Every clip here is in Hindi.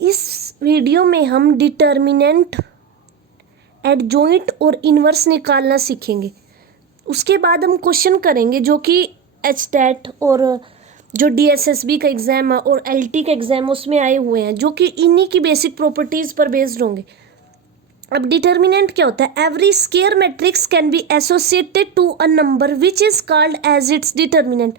इस वीडियो में हम डिटर्मिनेंट, एडजॉइंट और इन्वर्स निकालना सीखेंगे। उसके बाद हम क्वेश्चन करेंगे जो कि एचटेट और जो डीएसएसबी का एग्ज़ाम है और एलटी का एग्ज़ाम उसमें आए हुए हैं, जो कि इन्हीं की बेसिक प्रॉपर्टीज़ पर बेस्ड होंगे। अब डिटर्मिनेंट क्या होता है? Every square matrix can be associated to a number which is called as its determinant.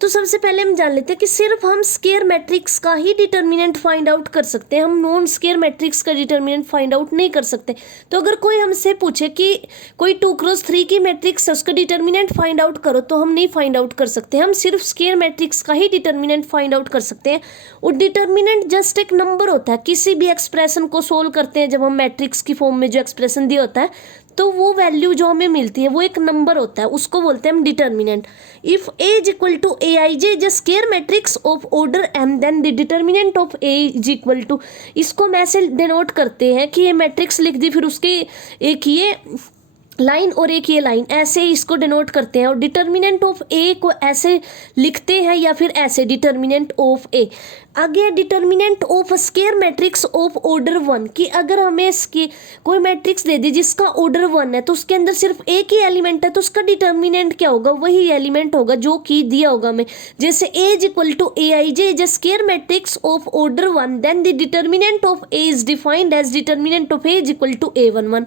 तो सबसे पहले हम जान लेते हैं कि सिर्फ हम स्केयर मैट्रिक्स का ही डिटर्मिनेंट फाइंड आउट कर सकते हैं, हम नॉन स्केयर मैट्रिक्स का डिटर्मिनेंट फाइंड आउट नहीं कर सकते। तो अगर कोई हमसे पूछे कि कोई 2x3 की मैट्रिक्स है उसका डिटर्मिनेंट फाइंड आउट करो, तो हम नहीं फाइंड आउट कर सकते, हम सिर्फ स्केयर मैट्रिक्स का ही डिटर्मिनेंट फाइंड आउट कर सकते हैं। और डिटर्मिनेंट जस्ट एक नंबर होता है, किसी भी एक्सप्रेशन को सोल्व करते हैं जब हम मैट्रिक्स की फॉर्म में जो एक्सप्रेशन दिया होता है तो वो वैल्यू जो हमें मिलती है वो एक नंबर होता है, उसको बोलते हैं हम determinant. If A is equal to A I J is a square matrix of order M then the determinant of A is equal to, इसको हम ऐसे डिनोट करते हैं कि ये मैट्रिक्स लिख दी, फिर उसके एक ये लाइन और एक ये लाइन, ऐसे इसको डिनोट करते हैं। और डिटर्मिनेंट ऑफ ए को ऐसे लिखते हैं या फिर ऐसे डिटर्मिनेंट ऑफ ए। आगे determinant of square matrix of order 1, कि अगर हमें इसकी कोई मैट्रिक्स दे दी जिसका ऑर्डर 1 है तो उसके अंदर सिर्फ एक ही एलिमेंट है, तो उसका डिटर्मिनेंट क्या होगा? वही एलिमेंट होगा जो कि दिया होगा हमें। जैसे A is equal to A I J is a square matrix of order 1 then the determinant of A is defined as determinant of A is equal to A11।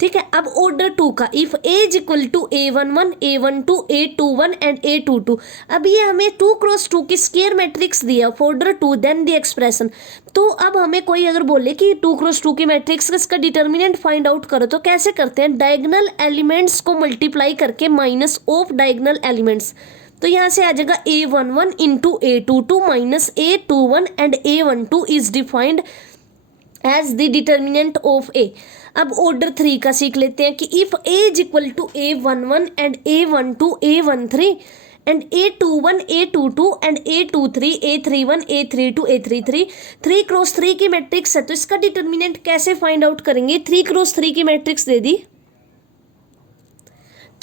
ठीक है। अब ऑर्डर 2 का, if A is equal to A11, A12, A21 and A22। अब ये हमें 2x2 की स्केयर मैट्रिक्स दिया ऑर्डर 2 देन द एक्सप्रेशन। तो अब हमें कोई अगर बोले कि 2x2 की मैट्रिक्स का इसका डिटर्मिनेंट फाइंड आउट करो, तो कैसे करते हैं? डायगोनल एलिमेंट्स को मल्टीप्लाई करके माइनस ऑफ डायगोनल एलिमेंट्स। तो यहाँ से आ जाएगा A11 into A22 minus A21 and A12 is defined as the determinant of A. अब ऑर्डर 3 का सीख लेते हैं कि if A is equal to A11 and A12, A13 and A21, A22 and A23, A31, A32, A33 3x3 की मैट्रिक्स है, तो इसका डिटर्मिनेंट कैसे फाइंड आउट करेंगे? 3x3 की मैट्रिक्स दे दी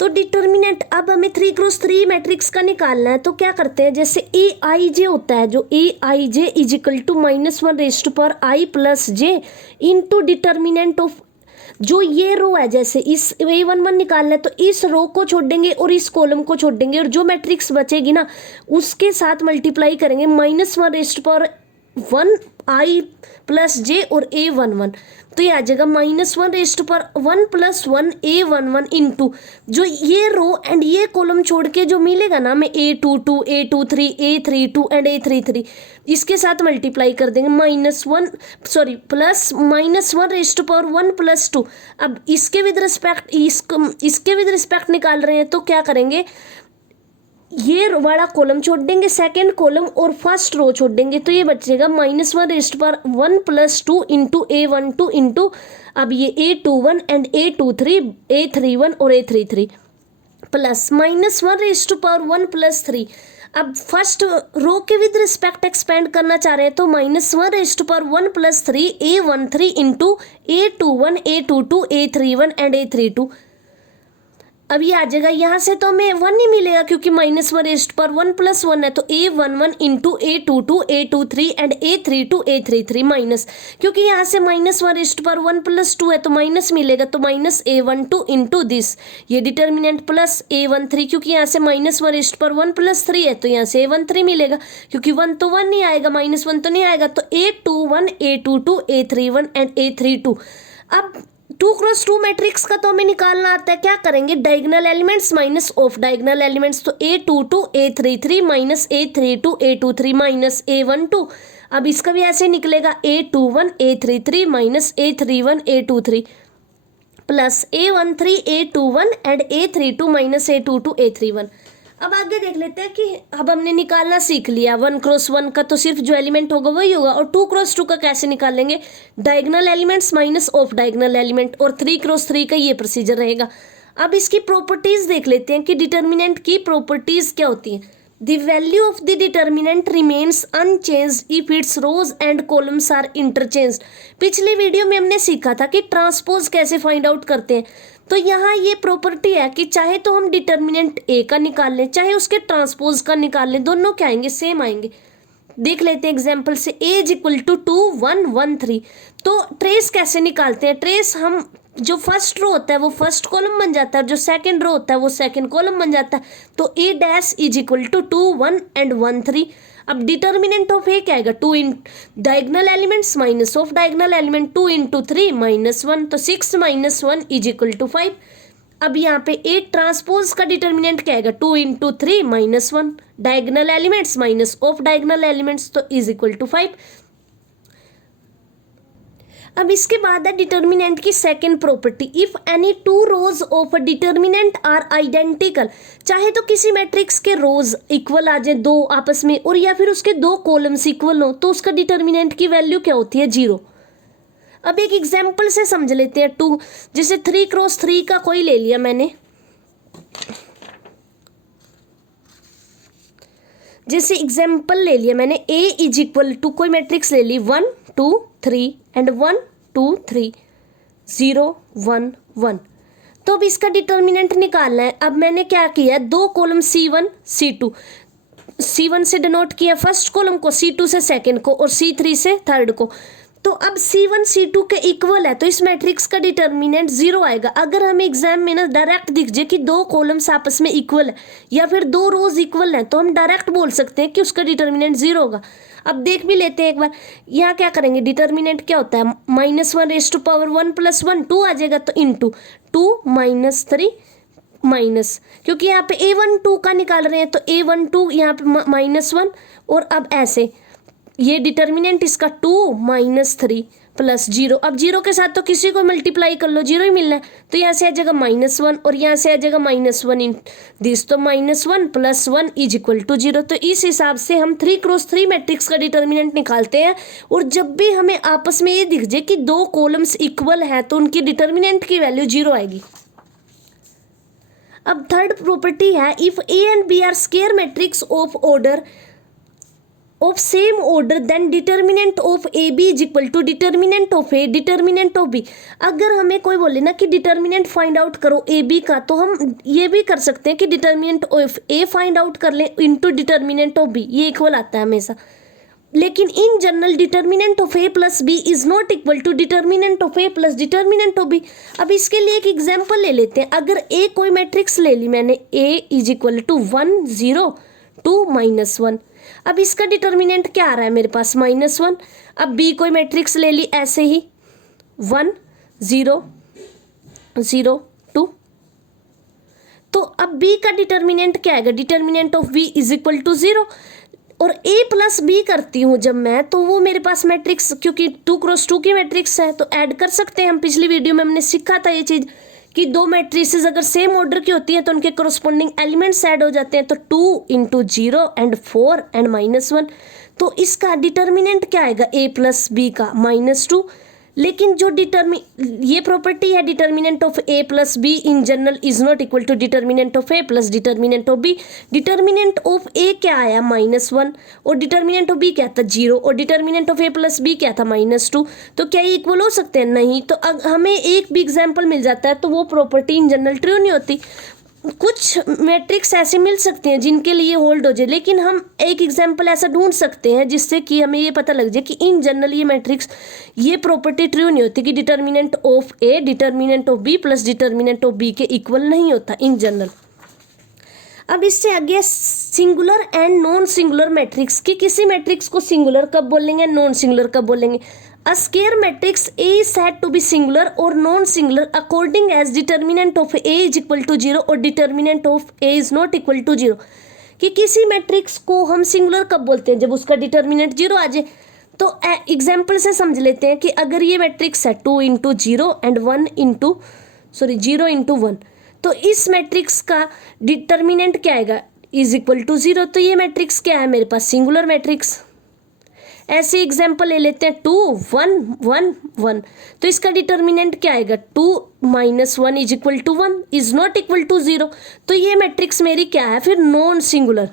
तो डिटर्मिनेंट अब हमें 3x3 मैट्रिक्स का निकालना है। तो क्या करते हैं, जैसे ए आई जे होता है, जो A I J is equal to -1 plus j into determinant of, जो ये रो है, जैसे इस A11 निकालना है तो इस रो को छोड़ देंगे और इस कॉलम को छोड़ देंगे, और जो मैट्रिक्स बचेगी ना उसके साथ मल्टीप्लाई करेंगे -1 आई प्लस जे और A11। तो ये आ जाएगा -1 प्लस 1 A11 इंटू जो ये रो एंड ये कॉलम छोड़ के जो मिलेगा ना हमें A22, A23, A32 and A33, इसके साथ मल्टीप्लाई कर देंगे प्लस -1 प्लस 2। अब इसके विद रिस्पेक्ट निकाल रहे हैं तो क्या करेंगे, ये वाला कॉलम छोड़ देंगे, सेकेंड कॉलम और फर्स्ट रो छोड़ देंगे, तो ये बचेगा -1 प्लस 2 इंटू A12 इंटू अब ये A21 एंड A23, A31 और A33 प्लस -1 प्लस 3। अब फर्स्ट रो के विद रिस्पेक्ट एक्सपेंड करना चाह रहे हैं तो -1 plus 3 A13 into A21, A22, A31 and A32। अब ये आ जाएगा, यहाँ से तो हमें 1 ही मिलेगा क्योंकि -1 प्लस 1 है, तो A11 into A22, A23 and A32, A33 minus, क्योंकि यहाँ से -1 प्लस 2 है तो माइनस मिलेगा, तो -A12 इंटू दिस ये डिटर्मिनेंट प्लस A13, क्योंकि यहाँ से -1 प्लस 3 है तो यहाँ से A13 मिलेगा, क्योंकि 1 तो 1 नहीं आएगा, -1 तो नहीं आएगा, तो A21, A22, A31 and A32। अब 2x2 मैट्रिक्स का तो हमें निकालना आता है, क्या करेंगे? Diagonal elements minus of diagonal elements, तो A22, A33 minus A32, A23 minus A12। अब इसका भी ऐसे निकलेगा A21, A33 minus A31, A23 plus A13, A21 and A32 minus A22, A31। अब आगे देख लेते हैं कि अब हमने निकालना सीख लिया 1x1 का, तो सिर्फ जो एलिमेंट होगा वही होगा, और 2x2 का कैसे निकालेंगे? Diagonal elements minus of diagonal element, और 3x3 का ये प्रोसीजर रहेगा। अब इसकी प्रॉपर्टीज देख लेते हैं कि डिटर्मिनेंट की प्रॉपर्टीज क्या होती हैं। The value of the determinant remains unchanged if its rows and columns are interchanged. पिछले वीडियो में हमने सीखा था कि ट्रांसपोज कैसे फाइंड आउट करते हैं, तो यहाँ ये प्रॉपर्टी है कि चाहे तो हम डिटर्मिनेंट ए का निकाल लें चाहे उसके ट्रांसपोज का निकाल लें, दोनों क्या आएंगे? सेम आएंगे। देख लेते हैं एग्जाम्पल से। ए इज इक्वल टू 2 1 1 3। तो ट्रेस कैसे निकालते हैं? ट्रेस हम जो फर्स्ट रो होता है वो फर्स्ट कॉलम बन जाता है, जो सेकंड रो होता है वो सेकंड कॉलम बन जाता है। तो A dash is equal to 2 1 and 1 3। अब डिटर्मिनेंट ऑफ ए क्या आएगा? 2 in diagonal elements minus of diagonal element 2 into 3 -1। तो 6 - 1 इज इक्वल टू 5। अब यहाँ पे ए ट्रांसपोज का डिटर्मिनेंट क्या आएगा? 2 into 3 -1 diagonal elements minus of diagonal elements, तो इज इक्वल टू 5। अब इसके बाद है डिटर्मिनेंट की second property. If any two rows of a determinant are identical, चाहे तो किसी मैट्रिक्स के रोज इक्वल आ जाए दो आपस में, और या फिर उसके दो कॉलम्स इक्वल हो, तो उसका डिटर्मिनेंट की वैल्यू क्या होती है? 0। अब एक एग्जाम्पल से समझ लेते हैं। 2 जैसे 3 क्रॉस 3 का कोई ले लिया मैंने, जैसे एग्जाम्पल ले लिया मैंने ए इज इक्वल टू कोई मैट्रिक्स ले ली 1 2 3 एंड 1 2 3 0 1 1। तो अब इसका डिटर्मिनेंट निकालना है। अब मैंने क्या किया? दो कॉलम C1 C2, C1 से डिनोट किया फर्स्ट कॉलम को, C2 से सेकंड को, और C3 से थर्ड को। तो अब C1 C2 के इक्वल है, तो इस मैट्रिक्स का डिटर्मिनेंट 0 आएगा। अगर हमें एग्जाम में ना डायरेक्ट दिख जाए कि दो कॉलम्स आपस में इक्वल है या फिर दो रोज इक्वल हैं, तो हम डायरेक्ट बोल सकते हैं कि उसका डिटर्मिनेंट 0 होगा। अब देख भी लेते हैं एक बार। यहाँ क्या करेंगे? डिटर्मिनेंट क्या होता है? -1⁻1 + 1 2 आ जाएगा, तो इंटू 2 -3 माइनस, क्योंकि यहाँ पे A12 का निकाल रहे हैं, तो A12 यहाँ पे -1, और अब ऐसे ये डिटर्मिनेंट इसका 2 -3 + 0। अब 0 के साथ तो किसी को मल्टीप्लाई कर लो, 0 ही मिलना है। तो यहाँ से आ जाएगा -1 और यहाँ से आ जाएगा -1 इन दिस, तो -1 + 1 इज इक्वल टू 0। तो इस हिसाब से हम 3 क्रॉस 3 मैट्रिक्स का डिटर्मिनेंट निकालते हैं। और जब भी हमें आपस में ये दिख जाए कि दो कॉलम्स इक्वल हैं, तो उनकी डिटर्मिनेंट की वैल्यू 0 आएगी। अब थर्ड प्रॉपर्टी है, if A and B are square matrix of order of same order then determinant of AB is equal to determinant of A determinant of B। अगर हमें कोई बोले ना कि डिटर्मिनेंट फाइंड आउट करो AB का, तो हम ये भी कर सकते हैं कि determinant of A find out कर लें इनटू डिटर्मिनेंट ऑफ B, ये इक्वल आता है हमेशा। लेकिन in general determinant of A + B is not equal to determinant of A + determinant of B। अब इसके लिए एक एग्जाम्पल ले लेते हैं। अगर A कोई मैट्रिक्स ले ली मैंने, A इज इक्वल टू 1 0 2 -1। अब इसका डिटर्मिनेंट क्या आ रहा है मेरे पास? -1। अब B कोई मैट्रिक्स ले ली ऐसे ही 1 0 0 2। तो अब B का डिटर्मिनेंट क्या आएगा? Determinant of B is equal to 0। और A + B करती हूँ जब मैं, तो वो मेरे पास मैट्रिक्स, क्योंकि 2 क्रॉस 2 की मैट्रिक्स है, तो ऐड कर सकते हैं हम। पिछली वीडियो में हमने सीखा था ये चीज़ कि दो मैट्रिसेस अगर सेम ऑर्डर की होती हैं तो उनके करस्पॉन्डिंग एलिमेंट्स ऐड हो जाते हैं। तो 2 × 0 एंड 4 एंड -1। तो इसका डिटर्मिनेंट क्या आएगा? A + B का -2। लेकिन जो ये प्रॉपर्टी है determinant of A + B in general is not equal to determinant of A + determinant of B। Determinant of A क्या आया? -1, और डिटर्मिनेंट ऑफ B क्या था? 0, और डिटर्मिनेंट ऑफ A + B क्या था? -2। तो क्या ये इक्वल हो सकते हैं? नहीं। तो हमें एक भी एग्जाम्पल मिल जाता है तो वो प्रॉपर्टी इन जनरल ट्रू नहीं होती। कुछ मैट्रिक्स ऐसे मिल सकते हैं जिनके लिए होल्ड हो जाए, लेकिन हम एक एग्जाम्पल ऐसा ढूंढ सकते हैं जिससे कि हमें ये पता लग जाए कि इन जनरल ये मैट्रिक्स, ये प्रॉपर्टी ट्रू नहीं होती कि determinant of A determinant of B + determinant of B के इक्वल नहीं होता इन जनरल। अब इससे आगे singular and non singular matrix की, किसी मैट्रिक्स को सिंगुलर कब बोलेंगे, नॉन सिंगुलर कब बोलेंगे। A square matrix A is said to be singular or non-singular according as determinant of A is equal to 0 और determinant of A is not equal to 0। कि किसी मैट्रिक्स को हम सिंगुलर कब बोलते हैं? जब उसका डिटर्मिनेंट 0 आ जाए। तो एग्जाम्पल से समझ लेते हैं कि अगर ये मैट्रिक्स है 2 × 0 एंड 0 × 1, तो इस मैट्रिक्स का डिटर्मिनेंट क्या आएगा? Is equal to 0। तो ये मैट्रिक्स क्या है मेरे पास? Singular matrix. ऐसे एग्जाम्पल ले लेते हैं 2 1 1 1। तो इसका डिटर्मिनेंट क्या आएगा? 2 - 1 is equal to 1 is not equal to 0। तो ये मैट्रिक्स मेरी क्या है फिर? Non singular.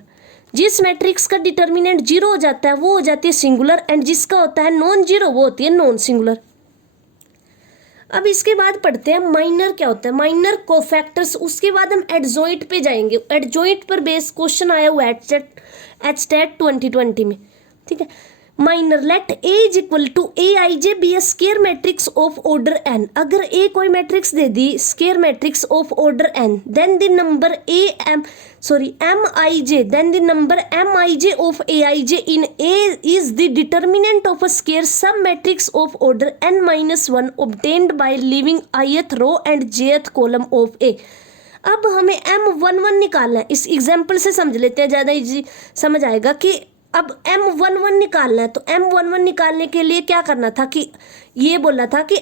जिस मैट्रिक्स का डिटर्मिनेंट 0 हो जाता है वो हो जाती है सिंगुलर, एंड जिसका होता है नॉन 0 वो होती है नॉन सिंगुलर। अब इसके बाद पढ़ते हैं माइनर क्या होता है, माइनर कोफैक्टर्स। उसके बाद हम एडजॉइंट पे जाएंगे। एडजॉइंट पर बेस क्वेश्चन आया हुआ है एचटेट 2020 में। ठीक है। Minor let A is equal to A I j be a square matrix of order n. अगर ए कोई मैट्रिक्स दे दी square matrix of order n, then the number M i j, then the number M i j of A I j in A is the determinant of a square sub matrix of order n minus one obtained by leaving ith row and jth column of A. अब हमें M11 निकालना है। इस एग्जाम्पल से समझ लेते हैं, ज़्यादा इजी समझ आएगा कि अब M11 निकालना है। तो M11 निकालने के लिए क्या करना था कि ये बोला था कि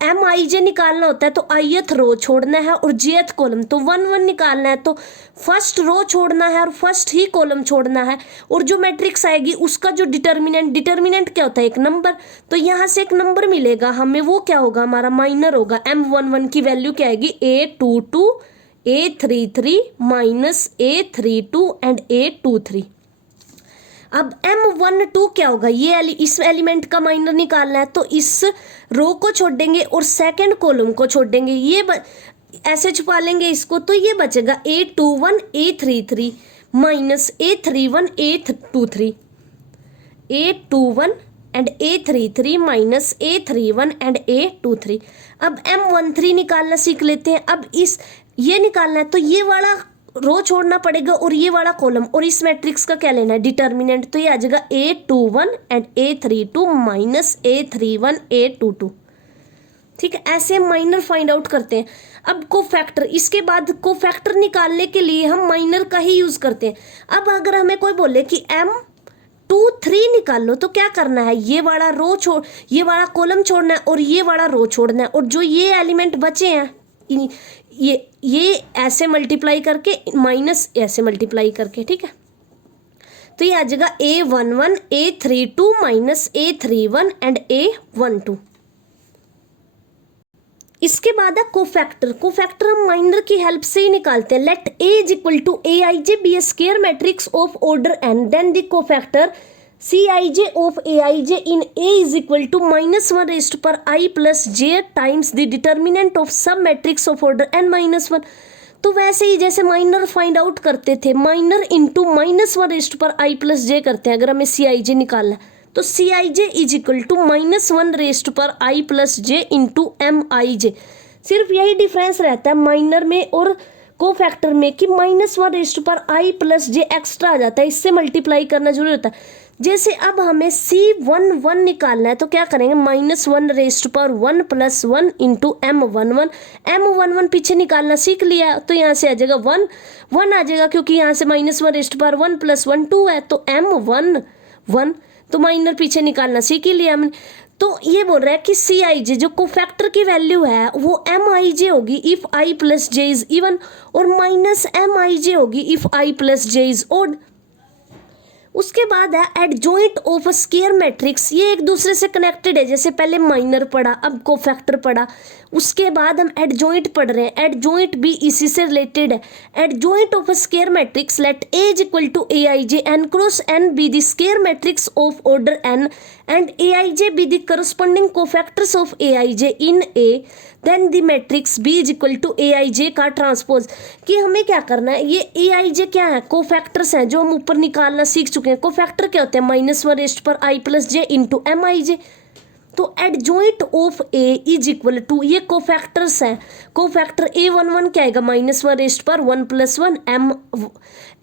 MIJ निकालना होता है तो ith रो छोड़ना है और jth कॉलम। तो 1 निकालना है तो फर्स्ट रो छोड़ना है और फर्स्ट ही कॉलम छोड़ना है, और जो मैट्रिक्स आएगी उसका जो डिटर्मिनेंट क्या होता है, एक नंबर। तो यहाँ से एक नंबर मिलेगा हमें, वो क्या होगा, हमारा माइनर होगा। M11 की वैल्यू क्या आएगी, A22 A33 minus A32 and A23। अब M12 क्या होगा, ये इस एलिमेंट का माइनर निकालना है तो इस रो को छोड़ेंगे और सेकंड कॉलम को छोड़ेंगे, ये ऐसे छुपा लेंगे इसको, तो ये बचेगा A21 A33 minus A31 A23, A21 and A33 minus A31 and A23। अब M13 निकालना सीख लेते हैं। अब ये निकालना है तो ये वाला रो छोड़ना पड़ेगा और ये वाला कॉलम, और इस मैट्रिक्स का क्या लेना है, डिटर्मिनेंट। तो ये आ जाएगा A21 and A32 minus A31 A22। ठीक है, ऐसे माइनर फाइंड आउट करते हैं। अब कोफैक्टर, इसके बाद कोफैक्टर निकालने के लिए हम माइनर का ही यूज करते हैं। अब अगर हमें कोई बोले कि M23 निकाल लो तो क्या करना है, ये वाला कॉलम छोड़ना है और ये वाला रो छोड़ना है, और जो ये एलिमेंट बचे हैं ये ऐसे मल्टीप्लाई करके माइनस ऐसे मल्टीप्लाई करके। ठीक है, तो ये आ जाएगा A11 A32 minus A31 and A12। इसके बाद है कोफैक्टर हम माइनर की हेल्प से ही निकालते हैं। Let A is equal to A I j be a square matrix of order n, then the cofactor Cij of Aij in A is equal to minus 1 raised to power I plus j times the determinant of some matrix of order n minus 1। तो वैसे ही जैसे माइनर फाइंड आउट करते थे, माइनर इंटू माइनस 1 रेस्ट पर I प्लस जे करते हैं। अगर हमें Cij निकालना है तो Cij is equal to minus 1 raised पर I plus j into Mij। सिर्फ यही डिफरेंस रहता है माइनर में और कोफैक्टर में कि माइनस 1 रेस्ट पर I प्लस जे एक्स्ट्रा आ जाता है, इससे मल्टीप्लाई करना जरूरी होता है। जैसे अब हमें C11 निकालना है तो क्या करेंगे, माइनस 1 रेस्ट पर 1 प्लस 1 इंटू M11 पीछे निकालना सीख लिया तो यहाँ से आ जाएगा 1 आ जाएगा, क्योंकि यहाँ से माइनस 1 रेस्ट पर 1 प्लस 1 2 है, तो M11 तो माइनर पीछे निकालना सीख ही लिया हमने। तो ये बोल रहा है कि Cij जो कोफैक्टर की वैल्यू है वो Mij होगी if I plus j is even, और माइनस Mij होगी if I plus j is odd. उसके बाद है एडजॉइंट ऑफ स्केयर मैट्रिक्स, ये एक दूसरे से कनेक्टेड है। जैसे पहले माइनर पढ़ा, अब कोफैक्टर पढ़ा, उसके बाद हम एडजॉइंट पढ़ रहे हैं। एडजॉइंट भी इसी से रिलेटेड है। Adjoint of square matrix let A is equal to A I j n cross n be the square matrix of order n and A I j be the corresponding cofactors of A I j in A, then the matrix B is equal to A I j का ट्रांसपोज। कि हमें क्या करना है, ये ए आई जे क्या है, कोफैक्टर्स हैं जो हम ऊपर निकालना सीख चुके हैं। कोफैक्टर क्या होते हैं, माइनस 1 रेस्ट पर I plus j into Mij। तो adjoint of A is equal to, ये कोफैक्टर्स हैं, कोफैक्टर A11 क्या आएगा, माइनस 1 रेस्ट पर 1 प्लस 1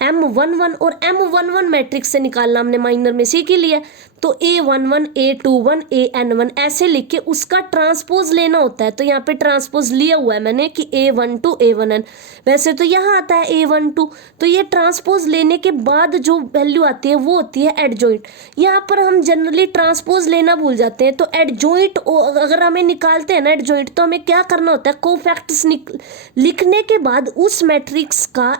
M11, और M11 मैट्रिक्स से निकालना हमने माइनर में सीख ही लिया। तो A11 A21 AN1 ऐसे लिख के उसका ट्रांसपोज लेना होता है। तो यहाँ पे ट्रांसपोज लिया हुआ है मैंने कि A12 A1n, वैसे तो यहाँ आता है A12। तो ये ट्रांसपोज लेने के बाद जो वैल्यू आती है वो होती है एडजॉइंट। यहाँ पर हम जनरली ट्रांसपोज लेना भूल जाते हैं। तो एडजॉइंट अगर हमें निकालते हैं ना एडजॉइंट, तो हमें क्या करना होता है, कोफैक्टर्स लिखने के बाद उस मैट्रिक्स का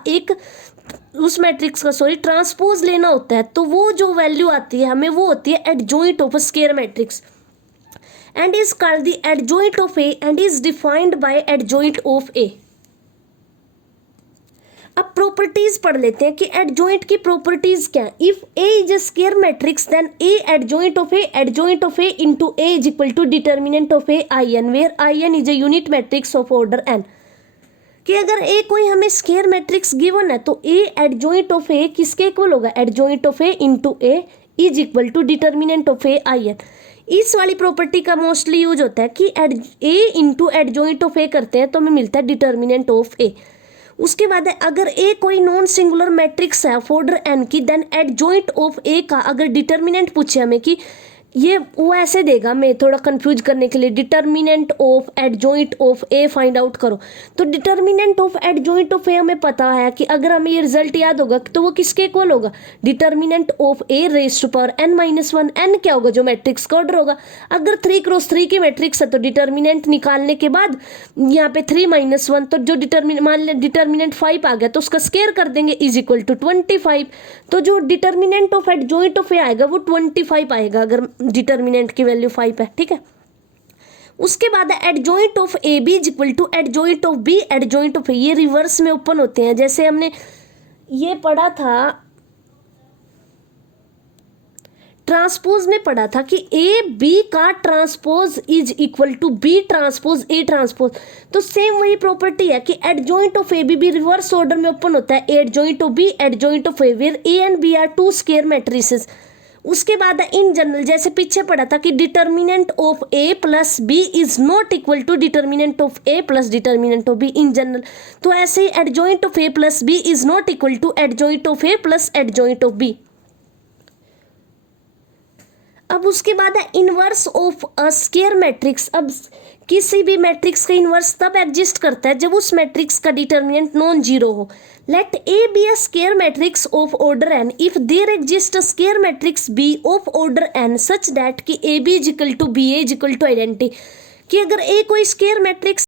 ट्रांसपोज लेना होता है। तो वो जो वैल्यू आती है हमें वो होती है adjoint of square matrix and is called the adjoint of A and is defined by adjoint of A. अब प्रॉपर्टीज पढ़ लेते हैं कि एडजॉइंट की प्रॉपर्टीज क्या है। If A is a square matrix then A adjoint of A into A is equal to determinant of A IN, where IN is a unit matrix of order n। कि अगर ए कोई हमें स्केयर मैट्रिक्स गिवन है तो ए एडजॉइंट ऑफ ए किसके इक्वल होगा, adjoint of A into A is equal to determinant of A I n. इस वाली प्रॉपर्टी का मोस्टली यूज होता है कि A into adjoint of A करते हैं तो हमें मिलता है डिटर्मिनेंट ऑफ ए। उसके बाद है अगर ए कोई नॉन सिंगुलर मैट्रिक्स है ऑफ ऑर्डर एन की, देन एडजॉइंट ऑफ ए का अगर डिटर्मिनेंट पूछे हमें कि ये वो ऐसे देगा, मैं थोड़ा कंफ्यूज करने के लिए determinant of adjoint of A find out करो। तो डिटर्मिनेंट ऑफ एडजॉइंट ऑफ ए हमें पता है कि अगर हमें ये रिजल्ट याद होगा तो वो किसके इक्वल होगा, determinant of A raise to power n minus one. N क्या होगा, जो मैट्रिक्स का ऑर्डर होगा। अगर 3x3 की मैट्रिक्स है तो डिटर्मिनेंट निकालने के बाद यहाँ पे 3 माइनस वन, तो जो मान लें डिटर्मिनेंट 5 आ गया तो उसका स्केयर कर देंगे इज इक्वल टू 25। तो जो डिटर्मिनेंट ऑफ एडजॉइंट ऑफ ए आएगा वो 25 आएगा अगर डिटर्मिनेंट की वैल्यू 5 है, ठीक है। उसके बाद है adjoint of A B is equal to adjoint of B adjoint of A. ये रिवर्स में ओपन होते हैं, जैसे हमने ये पढ़ा था, ट्रांसपोज में पढ़ा था कि ए बी का transpose is equal to B transpose A transpose. तो सेम वही प्रॉपर्टी है कि एडजॉइंट ऑफ ए बी भी रिवर्स ऑर्डर में ओपन होता है, adjoint of B adjoint of A, where A and B are two square matrices. उसके बाद इन जनरल जैसे पीछे पढ़ा था कि determinant of A plus B is not equal to determinant of A plus determinant of B in general. तो ऐसे ही adjoint of A plus B is not equal to adjoint of A plus adjoint of B. अब उसके बाद है inverse of a square matrix. अब किसी भी मैट्रिक्स का इनवर्स तब एग्जिस्ट करता है जब उस मैट्रिक्स का डिटर्मिनेंट नॉन जीरो हो। Let A be a square matrix of order n if there exist a square matrix B of order n such that कि A B is equal to B A is equal to identity. कि अगर ए कोई स्केयर मैट्रिक्स